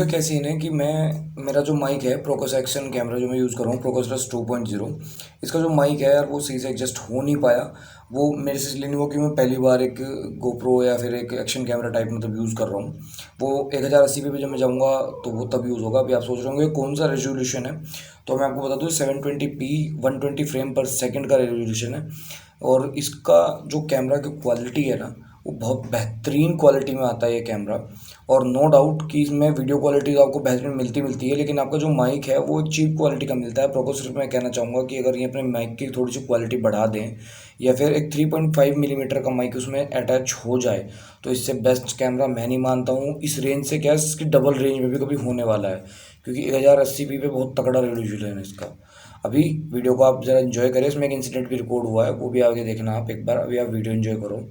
का क्या सीन है कि मेरा जो माइक है प्रोकस एक्शन कैमरा जो मैं यूज़ कर रहा हूँ प्रोकस रश 2.0, इसका जो माइक है यार वो सही से एडजस्ट हो नहीं पाया। वो मेरे से इसलिए नहीं हुआ कि मैं पहली बार एक गोप्रो या फिर एक एक्शन कैमरा टाइप मतलब यूज़ कर रहा हूँ। वो 1080p पे जब मैं जाऊँगा तो वो तब यूज़ होगा। अभी आप सोच रहे होंगे कौन सा रेजोल्यूशन है, तो मैं आपको बता दूँ 720p 120 फ्रेम पर सेकंड का रेजोल्यूशन है। और इसका जो कैमरा की क्वालिटी है ना, वो बहुत बेहतरीन क्वालिटी में आता है ये कैमरा। और नो डाउट कि इसमें वीडियो क्वालिटी तो आपको बेहतरीन मिलती है, लेकिन आपका जो माइक है वो एक चीप क्वालिटी का मिलता है। प्रोको सिर्फ मैं कहना चाहूँगा कि अगर ये अपने माइक की थोड़ी सी क्वालिटी बढ़ा दें या फिर एक 3.5 मिलीमीटर का माइक उसमें अटैच हो जाए तो इससे बेस्ट कैमरा मैं नहीं मानता हूँ। इस रेंज से क्या है, इसकी डबल रेंज में भी कभी होने वाला है, क्योंकि 1080p पे बहुत तगड़ा रेजोल्यूशन है इसका। अभी वीडियो को आप ज़रा इन्जॉय करें, इसमें एक इंसिडेंट भी रिकॉर्ड हुआ है, वो भी आगे देखना आप एक बार। अभी आप वीडियो इन्जॉय करो।